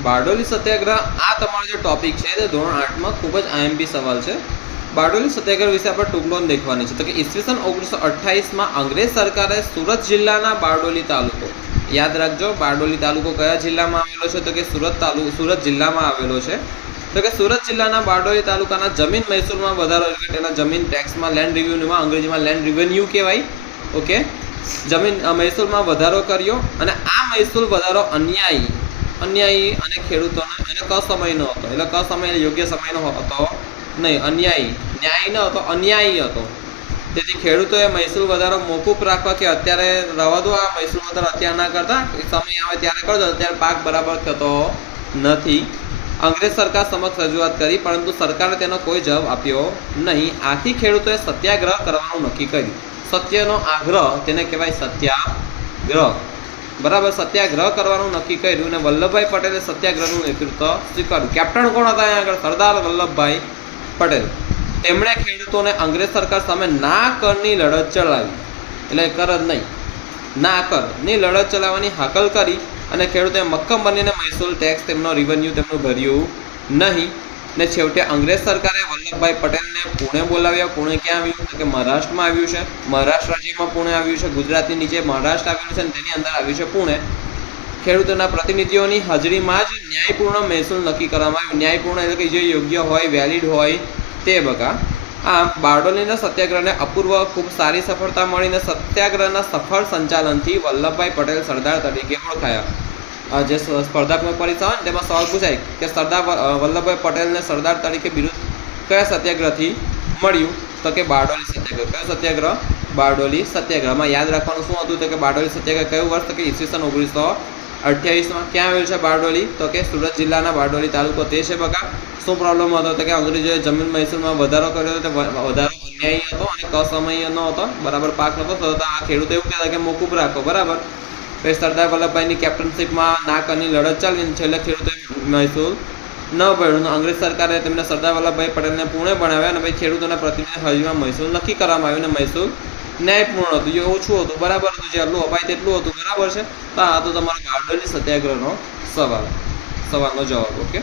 બારડોલી સત્યાગ્રહ આ તમારો જે ટોપિક છે, તે ધોરણ આઠમાં ખૂબ જ આઈએમપી સવાલ છે. બારડોલી સત્યાગ્રહ વિશે આપણે ટૂંકલોન દેખવાની છે. તો કે ઈસવીસન ઓગણીસો અઠ્ઠાવીસમાં અંગ્રેજ સરકારે સુરત જિલ્લાના બારડોલી તાલુકો, યાદ રાખજો, બારડોલી તાલુકો કયા જિલ્લામાં આવેલો છે? તો કે સુરત તાલુ, સુરત જિલ્લામાં આવેલો છે. તો કે સુરત જિલ્લાના બારડોલી તાલુકાના જમીન મહેસૂલમાં વધારો એટલે તેના જમીન ટેક્સમાં લેન્ડ રિવ્યુમાં અંગ્રેજીમાં લેન્ડ રિવન્યુ કહેવાય. ઓકે જમીન મહેસૂલમાં વધારો કર્યો અને આ મહેસૂલ વધારો અન્યાયી અન્યાયી અને ખેડૂતોને અને ન હતો. એટલે ક સમય યોગ્ય સમયનો હતો નહીં, અન્યાયી. ન્યાયી ન હતો, અન્યાયી હતો. તેથી ખેડૂતોએ મહેસૂલ વધારો મોકૂફ રાખવા કે અત્યારે રવા દો આ મહેસૂલ વધારો અત્યારે ના કરતા? સમય આવે ત્યારે કરજો અત્યારે પાક બરાબર થતો નથી. અંગ્રેજ સરકાર સમક્ષ રજૂઆત કરી, પરંતુ સરકારે તેનો કોઈ જવાબ આપ્યો નહીં. આથી ખેડૂતોએ સત્યાગ્રહ કરવાનું નક્કી કર્યું. સત્યનો આગ્રહ, તેને કહેવાય સત્યાગ્રહ. બરાબર, સત્યાગ્રહ કરવાનું નક્કી કર્યું અને વલ્લભભાઈ પટેલે સત્યાગ્રહનું નેતૃત્વ સ્વીકાર્યું. કેપ્ટન કોણ હતા અહીંયા આગળ? સરદાર વલ્લભભાઈ પટેલ. તેમણે ખેડૂતોને અંગ્રેજ સરકાર સામે ના કરની લડત ચલાવી. એટલે કર જ નહીં. ના કરની લડત ચલાવવાની હાકલ કરી અને ખેડૂતોએ મક્કમ બનીને મહેસૂલ ટેક્સ તેમનો રિવન્યુ તેમનું ભર્યું નહીં. ને છેવટે અંગ્રેજ સરકારે વલ્લભભાઈ પટેલને પુણે બોલાવ્યા. પુણે ક્યાં આવ્યું? કે મહારાષ્ટ્રમાં આવ્યું છે. મહારાષ્ટ્ર રાજ્યમાં પુણે આવ્યું છે. ગુજરાતની નીચે મહારાષ્ટ્ર આવેલું છે અને તેની અંદર આવ્યું છે પુણે. ખેડૂતોના પ્રતિનિધિઓની હાજરીમાં જ ન્યાયપૂર્ણ મહેસૂલ નક્કી કરવામાં આવ્યું. ન્યાયપૂર્ણ એટલે કે જે યોગ્ય હોય વેલિડ હોય તે બગા આમ, બારડોલીના સત્યાગ્રહને અપૂર્વ ખૂબ સારી સફળતા મળીને સત્યાગ્રહના સફળ સંચાલનથી વલ્લભભાઈ પટેલ સરદાર તરીકે ઓળખાયા. જે સ્પર્ધાત્મક પરીક્ષા હોય ને, તેમાં સવાલ પૂછાય કે સરદાર વલ્લભભાઈ પટેલને સરદાર તરીકે બિરુદ કયા સત્યાગ્રહથી મળ્યું? તો કે બારડોલી સત્યાગ્રહ. કયો સત્યાગ્રહ? બારડોલી સત્યાગ્રહમાં યાદ રાખવાનું શું હતું? તો કે બારડોલી સત્યાગ્રહ કયું વર્ષ? તો કે ઈસવીસન ઓગણીસો અઠ્યાવીસમાં. ક્યાં આવેલું છે બારડોલી? તો કે સુરત જિલ્લાના બારડોલી તાલુકો. તે છે બકા. શું પ્રોબ્લેમ હતો? તો કે અંગ્રેજોએ જમીન મહેસૂલમાં વધારો કર્યો હતો. વધારો અન્યાયી હતો અને કસમય ન હતો. બરાબર પાક નહોતો થતો. આ ખેડૂતો એવું કહેતા કે મોકૂફ રાખો. બરાબર? પછી સરદાર વલ્લભભાઈની કેપ્ટનશીપમાં ના કરની લડત ચાલી અને છેલ્લે ખેડૂતોએ મહેસૂલ ન ભર્યું. અંગ્રેજ સરકારે તેમને સરદાર વલ્લભભાઈ પટેલને પૂર્ણ બનાવ્યા અને પછી ખેડૂતોના પ્રતિનિધિ હજીમાં મહેસૂલ નક્કી કરવામાં આવ્યું અને મહેસૂલ ન્યાયપૂર્ણ હતું. જે ઓછું હતું, બરાબર હતું જેટલું અપાય તેટલું હતું, બરાબર છે. તો આ તો તમારો બારડોલી સત્યાગ્રહનો સવાલ, સવાલનો જવાબ ઓકે